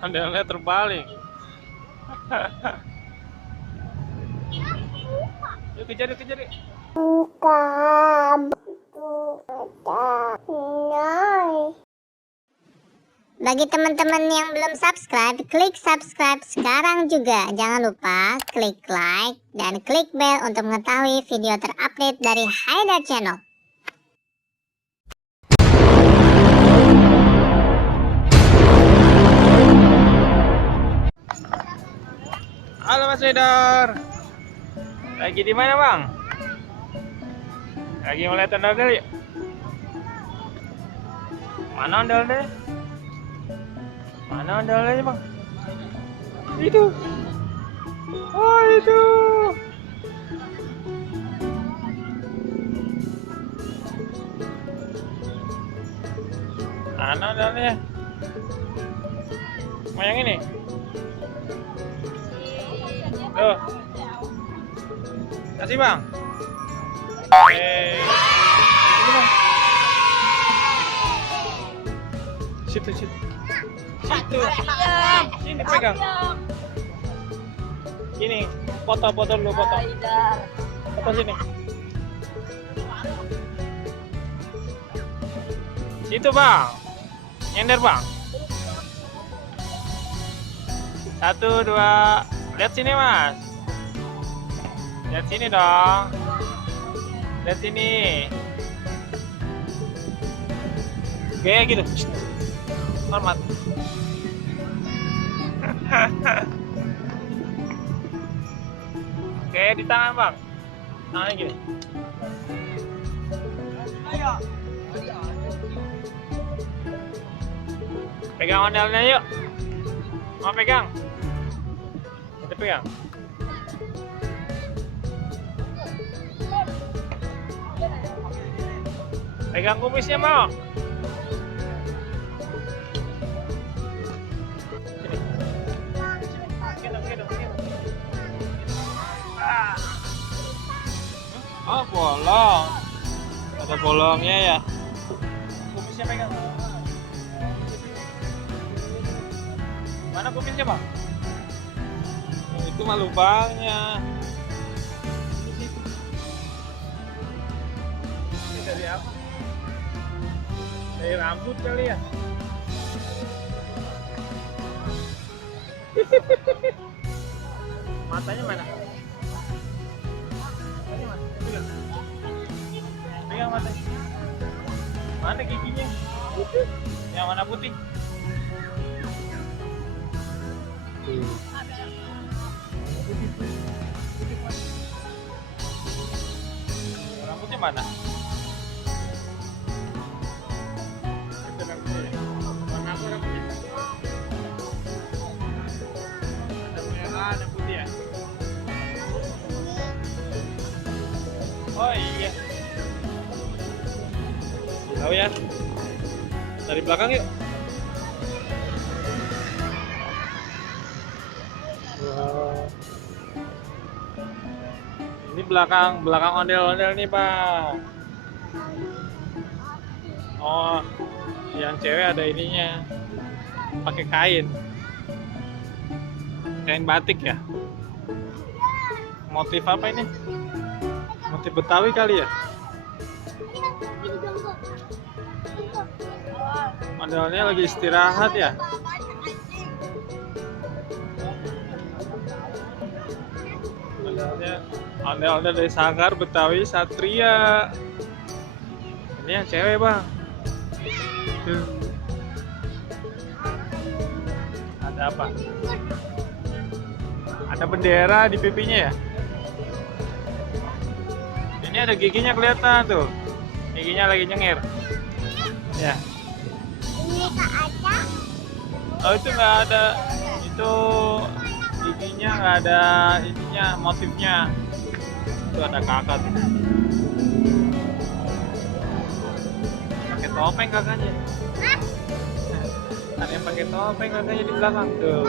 Ondel-ondel terbalik. Yuk kejar, yuk kejar, yuk. Bagi teman-teman yang belum subscribe, klik subscribe sekarang juga. Jangan lupa klik like dan klik bell untuk mengetahui video terupdate dari Haidar Channel. Halo Mas Haidar. Lagi di mana, Bang? Lagi melihat ondel-ondel yuk. Mana ondel-ondel? Mana ondel-ondelnya, Bang? Itu. Oh, itu. Mana ondel-ondelnya? Mau yang ini? Tuh. Kasih, Bang. Ini, Bang. Situ. Situ. Sini pegang. Gini, foto dulu, foto. Foto sini. Situ, Bang. Nyender, Bang. 1, 2. Lihat sini, Mas. Lihat sini dong. Lihat sini. Kayak gitu. Hormat. Oke, di tangan, Bang. Tangannya gini. Pegang ondelnya yuk. Mau pegang? Kita pegang. Pegang kumisnya, Bang. Oh, bolong. Ada bolongnya ya. Kumisnya pegang. Mana kumisnya, Bang? Oh, itu mah lubangnya. Ini dari apa? Dari rambut kali ya. Matanya mana? Pegang mata. Mana giginya? Yang mana putih? Rambutnya mana? Itu rambutnya. Warna apa rambutnya? Ada merah, ada putih ya? Oh iya. Tahu ya. Dari belakang yuk. Wow. Ini belakang ondel-ondel nih, Bang. Oh, yang cewek ada ininya. Pakai kain. Kain batik ya. Motif apa ini? Motif Betawi kali ya? Modelnya lagi istirahat ya? Modelnya ondel-ondel dari Sanggar Betawi Satria. Ini yang cewek, Bang. Tuh. Ada apa? Ada bendera di pipinya ya? Ini ada giginya kelihatan tuh. Giginya lagi nyengir. Ya. Ini Kak Aca. Oh, itu nggak ada. Itu giginya nggak ada ininya, motifnya. Itu ada kakak tuh. Pakai topeng kakaknya. Ada yang pakai topeng kakaknya di belakang tuh.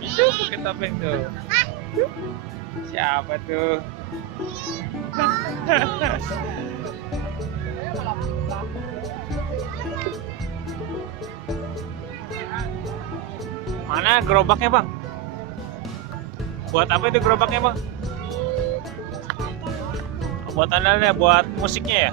Itu pakai topeng tuh. Siapa tuh? Mana gerobaknya bang? Buat apa itu gerobaknya bang? Buat andalnya, buat musiknya ya?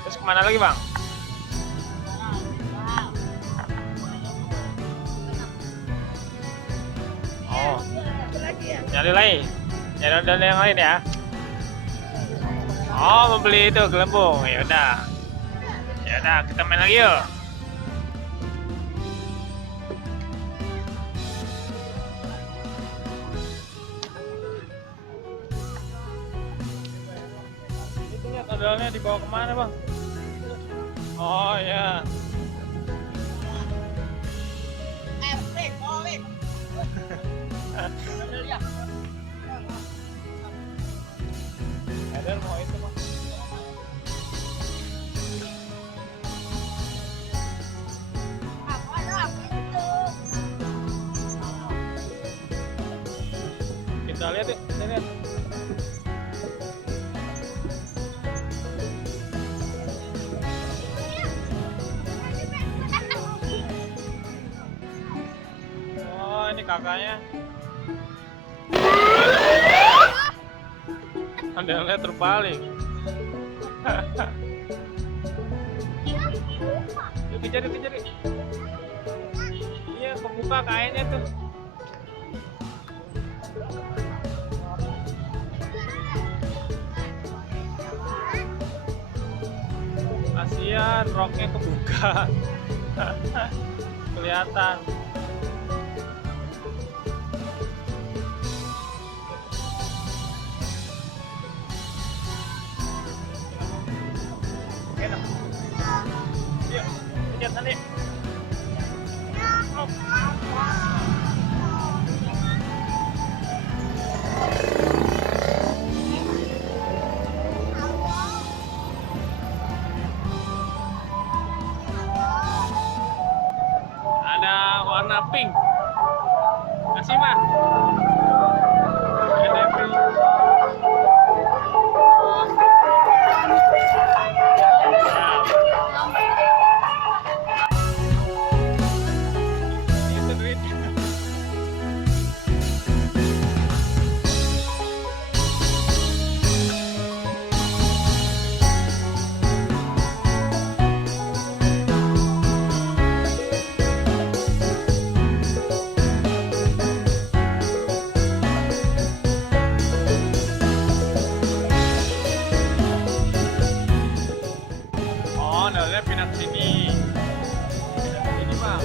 Terus kemana lagi bang? Oh, nyari lagi, nyari ondel yang lain ya? Oh, membeli itu gelembung, ya udah, kita main lagi yuk. Itu lihat ondel-ondelnya dibawa kemana bang? Oh ya. Ada mau itu bang. Kita lihat yuk, kita lihat. Oh, ini kakaknya. Ondel-ondel terbalik. Yuk kejar. Iya, kebuka kainnya tuh. Kasihan, roknya kebuka. Kelihatan. Enak. Yuk, kejar tadi. Ada warna pink. Kasih mah. Ada pink. Itu duitnya. Oh, ondel-ondel pindah ke sini. Pindah ke sini bang.